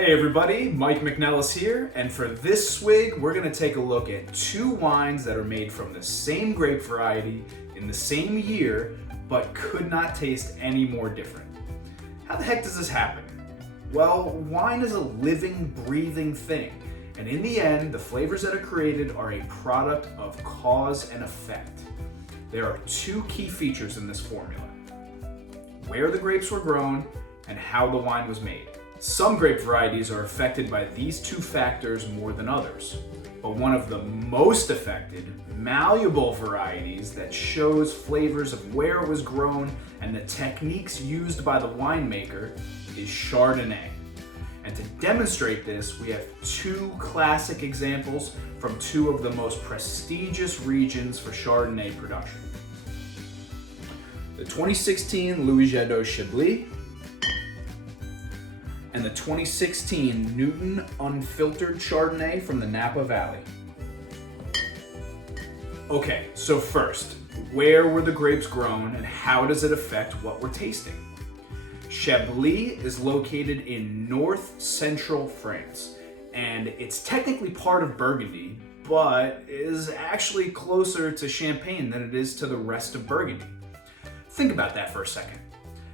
Hey everybody, Mike McNellis here, and for this SWIG, we're going to take a look at two wines that are made from the same grape variety in the same year, but could not taste any more different. How the heck does this happen? Well, wine is a living, breathing thing, and in the end, the flavors that are created are a product of cause and effect. There are two key features in this formula: where the grapes were grown and how the wine was made. Some grape varieties are affected by these two factors more than others, but one of the most affected, malleable varieties that shows flavors of where it was grown and the techniques used by the winemaker is Chardonnay. And to demonstrate this, we have two classic examples from two of the most prestigious regions for Chardonnay production. The 2016 Louis Jadot Chablis and the 2016 Newton Unfiltered Chardonnay from the Napa Valley. Okay, so first, where were the grapes grown and how does it affect what we're tasting? Chablis is located in north-central France, and it's technically part of Burgundy, but is actually closer to Champagne than it is to the rest of Burgundy. Think about that for a second.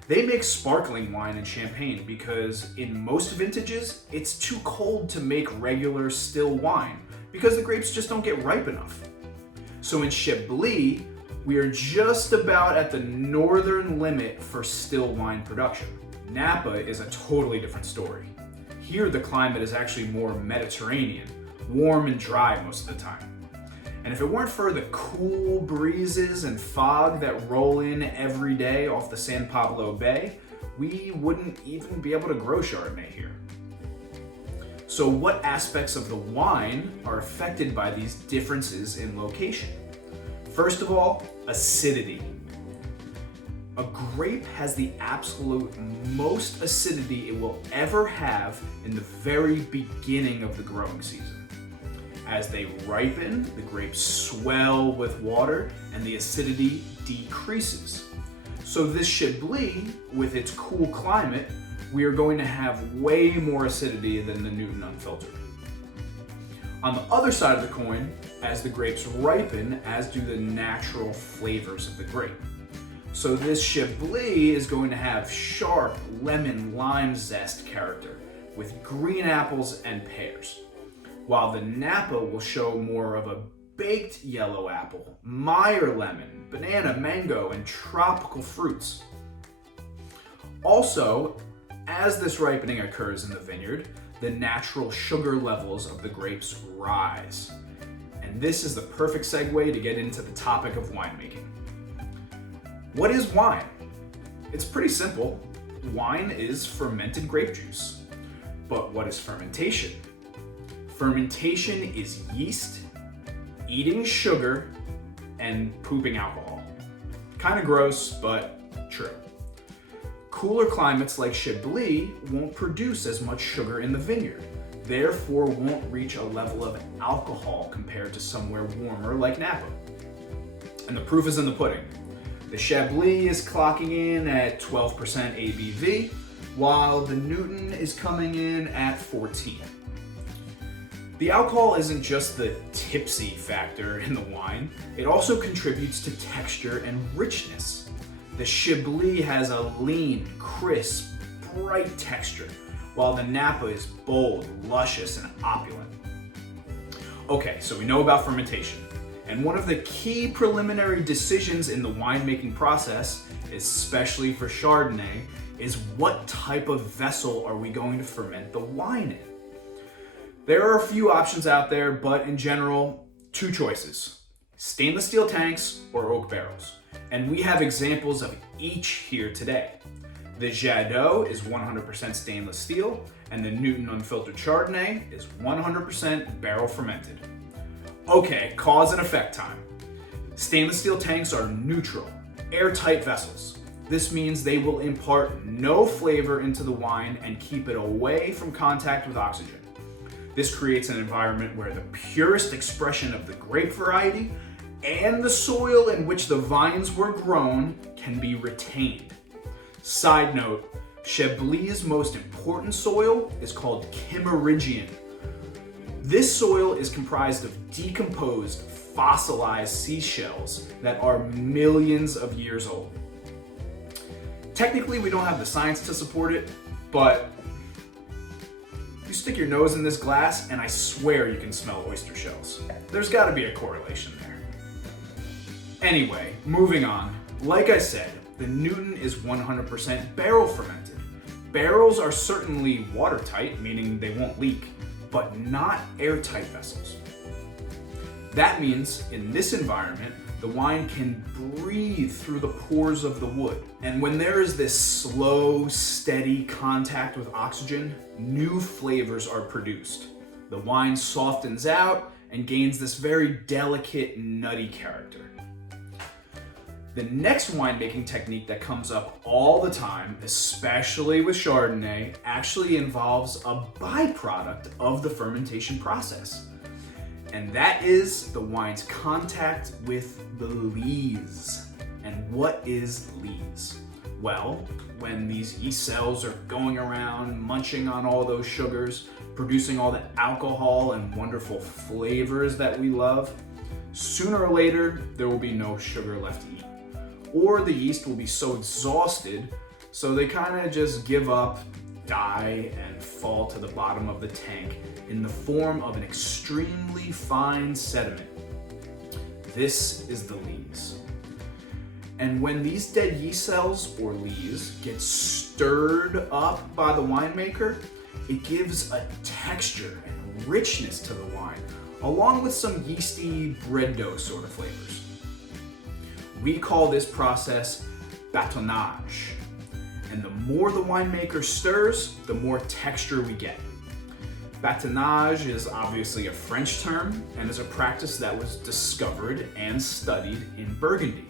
They make sparkling wine in Champagne because in most vintages, it's too cold to make regular still wine because the grapes just don't get ripe enough. So in Chablis, we are just about at the northern limit for still wine production. Napa is a totally different story. Here the climate is actually more Mediterranean, warm and dry most of the time. And if it weren't for the cool breezes and fog that roll in every day off the San Pablo Bay, we wouldn't even be able to grow Chardonnay here. So what aspects of the wine are affected by these differences in location? First of all, acidity. A grape has the absolute most acidity it will ever have in the very beginning of the growing season. As they ripen, the grapes swell with water and the acidity decreases. So this Chablis, with its cool climate, we are going to have way more acidity than the Newton Unfiltered. On the other side of the coin, as the grapes ripen, as do the natural flavors of the grape. So this Chablis is going to have sharp lemon lime zest character with green apples and pears, while the Napa will show more of a baked yellow apple, Meyer lemon, banana, mango, and tropical fruits. Also, as this ripening occurs in the vineyard, the natural sugar levels of the grapes rise. And this is the perfect segue to get into the topic of winemaking. What is wine? It's pretty simple. Wine is fermented grape juice. But what is fermentation? Fermentation is yeast, eating sugar, and pooping alcohol. Kind of gross, but true. Cooler climates like Chablis won't produce as much sugar in the vineyard, therefore won't reach a level of alcohol compared to somewhere warmer like Napa. And the proof is in the pudding. The Chablis is clocking in at 12% ABV, while the Newton is coming in at 14%. The alcohol isn't just the tipsy factor in the wine, it also contributes to texture and richness. The Chablis has a lean, crisp, bright texture, while the Napa is bold, luscious, and opulent. Okay, so we know about fermentation, and one of the key preliminary decisions in the winemaking process, especially for Chardonnay, is what type of vessel are we going to ferment the wine in? There are a few options out there, but in general, two choices: stainless steel tanks or oak barrels. And we have examples of each here today. The Jadot is 100% stainless steel, and the Newton Unfiltered Chardonnay is 100% barrel fermented. Okay, cause and effect time. Stainless steel tanks are neutral, airtight vessels. This means they will impart no flavor into the wine and keep it away from contact with oxygen. This creates an environment where the purest expression of the grape variety and the soil in which the vines were grown can be retained. Side note, Chablis' most important soil is called Kimmeridgian. This soil is comprised of decomposed, fossilized seashells that are millions of years old. Technically, we don't have the science to support it, but you stick your nose in this glass and I swear you can smell oyster shells. There's gotta be a correlation there. Anyway, moving on. Like I said, the Newton is 100% barrel fermented. Barrels are certainly watertight, meaning they won't leak, but not airtight vessels. That means in this environment, the wine can breathe through the pores of the wood. And when there is this slow, steady contact with oxygen, new flavors are produced. The wine softens out and gains this very delicate, nutty character. The next winemaking technique that comes up all the time, especially with Chardonnay, actually involves a byproduct of the fermentation process. And that is the wine's contact with the lees. And what is lees? Well, when these yeast cells are going around, munching on all those sugars, producing all the alcohol and wonderful flavors that we love, sooner or later, there will be no sugar left to eat. Or the yeast will be so exhausted, so they kind of just give up, die, and fall to the bottom of the tank in the form of an extremely fine sediment. This is the lees. And when these dead yeast cells, or lees, get stirred up by the winemaker, it gives a texture and richness to the wine, along with some yeasty bread dough sort of flavors. We call this process bâtonnage. And the more the winemaker stirs, the more texture we get. Bâtonnage is obviously a French term and is a practice that was discovered and studied in Burgundy.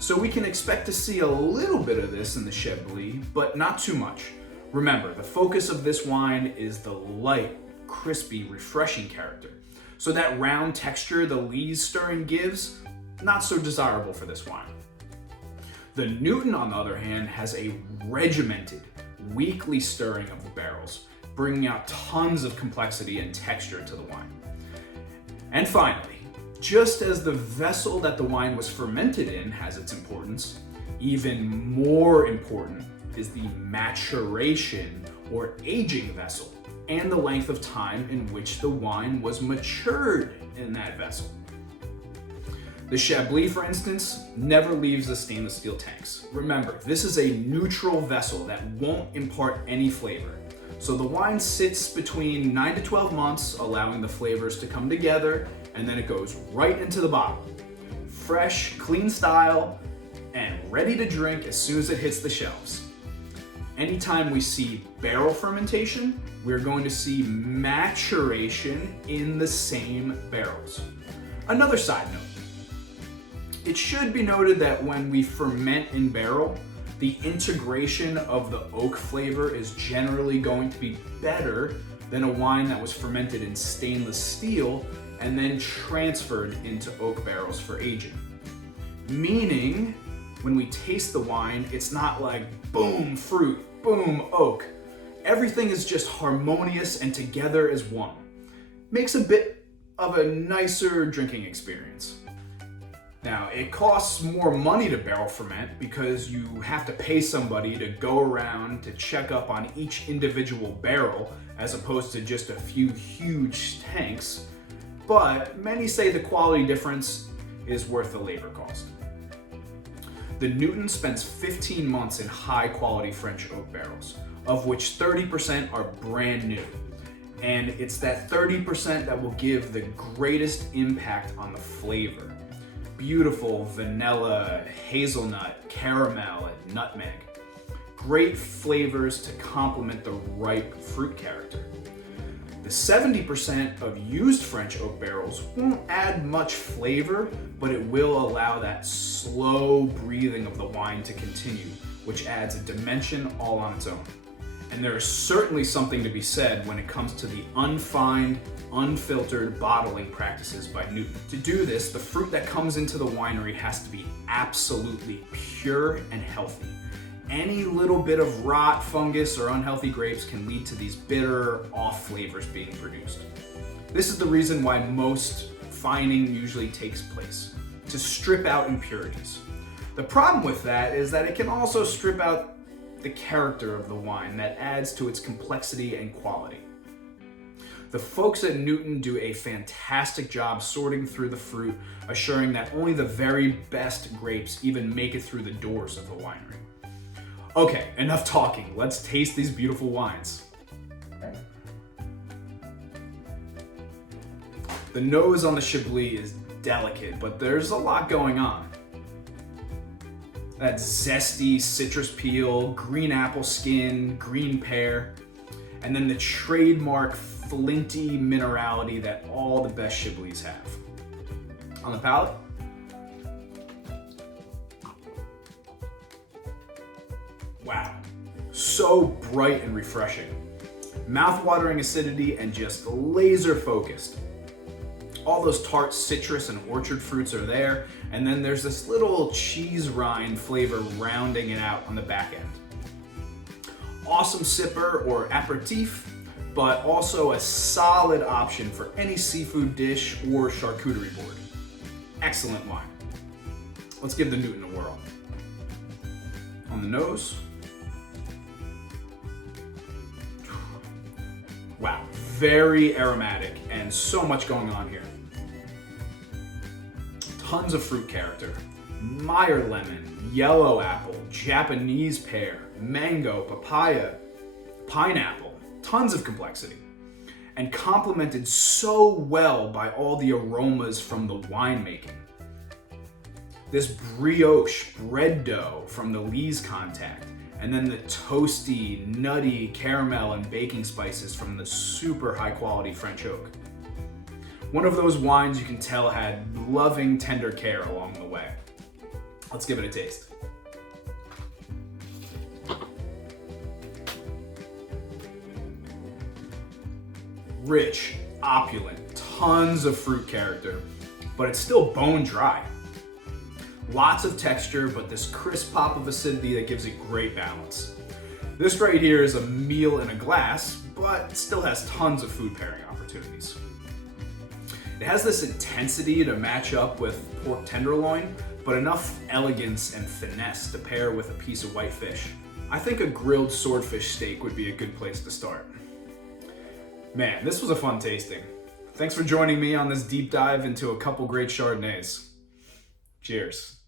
So we can expect to see a little bit of this in the Chablis, but not too much. Remember, the focus of this wine is the light, crispy, refreshing character. So that round texture the lees stirring gives, not so desirable for this wine. The Newton, on the other hand, has a regimented, weekly stirring of the barrels, bringing out tons of complexity and texture to the wine. And finally, just as the vessel that the wine was fermented in has its importance, even more important is the maturation or aging vessel and the length of time in which the wine was matured in that vessel. The Chablis, for instance, never leaves the stainless steel tanks. Remember, this is a neutral vessel that won't impart any flavor. So the wine sits between 9 to 12 months, allowing the flavors to come together, and then it goes right into the bottle. Fresh, clean style, and ready to drink as soon as it hits the shelves. Anytime we see barrel fermentation, we're going to see maturation in the same barrels. Another side note. It should be noted that when we ferment in barrel, the integration of the oak flavor is generally going to be better than a wine that was fermented in stainless steel and then transferred into oak barrels for aging. Meaning, when we taste the wine, it's not like boom fruit, boom oak. Everything is just harmonious and together as one. Makes a bit of a nicer drinking experience. Now, it costs more money to barrel ferment because you have to pay somebody to go around to check up on each individual barrel as opposed to just a few huge tanks, but many say the quality difference is worth the labor cost. The Newton spends 15 months in high quality French oak barrels, of which 30% are brand new. And it's that 30% that will give the greatest impact on the flavor. Beautiful vanilla, hazelnut, caramel, and nutmeg. Great flavors to complement the ripe fruit character. The 70% of used French oak barrels won't add much flavor, but it will allow that slow breathing of the wine to continue, which adds a dimension all on its own. And there is certainly something to be said when it comes to the unfined, unfiltered bottling practices by Newton. To do this, the fruit that comes into the winery has to be absolutely pure and healthy. any little bit of rot, fungus, or unhealthy grapes can lead to these bitter, off flavors being produced. This is the reason why most fining usually takes place, to strip out impurities. The problem with that is that it can also strip out the character of the wine that adds to its complexity and quality. The folks at Newton do a fantastic job sorting through the fruit, assuring that only the very best grapes even make it through the doors of the winery. Okay, enough talking. Let's taste these beautiful wines. The nose on the Chablis is delicate, but there's a lot going on. That zesty citrus peel, green apple skin, green pear, and then the trademark flinty minerality that all the best Chablis have. On the palate, wow, so bright and refreshing. Mouth-watering acidity and just laser focused. All those tart citrus and orchard fruits are there, and then there's this little cheese rind flavor rounding it out on the back end. Awesome sipper or aperitif, but also a solid option for any seafood dish or charcuterie board. Excellent wine. Let's give the Newton a whirl. On the nose. Wow, very aromatic and so much going on here. Tons of fruit character. Meyer lemon, yellow apple, Japanese pear, mango, papaya, pineapple. Tons of complexity. And complemented so well by all the aromas from the winemaking. This brioche bread dough from the Lees contact, and then the toasty, nutty caramel and baking spices from the super high quality French oak. One of those wines you can tell had loving, tender care along the way. Let's give it a taste. Rich, opulent, tons of fruit character, but it's still bone dry. Lots of texture, but this crisp pop of acidity that gives it great balance. This right here is a meal in a glass, but still has tons of food pairing opportunities. It has this intensity to match up with pork tenderloin, but enough elegance and finesse to pair with a piece of white fish. I think a grilled swordfish steak would be a good place to start. Man, this was a fun tasting. Thanks for joining me on this deep dive into a couple great Chardonnays. Cheers.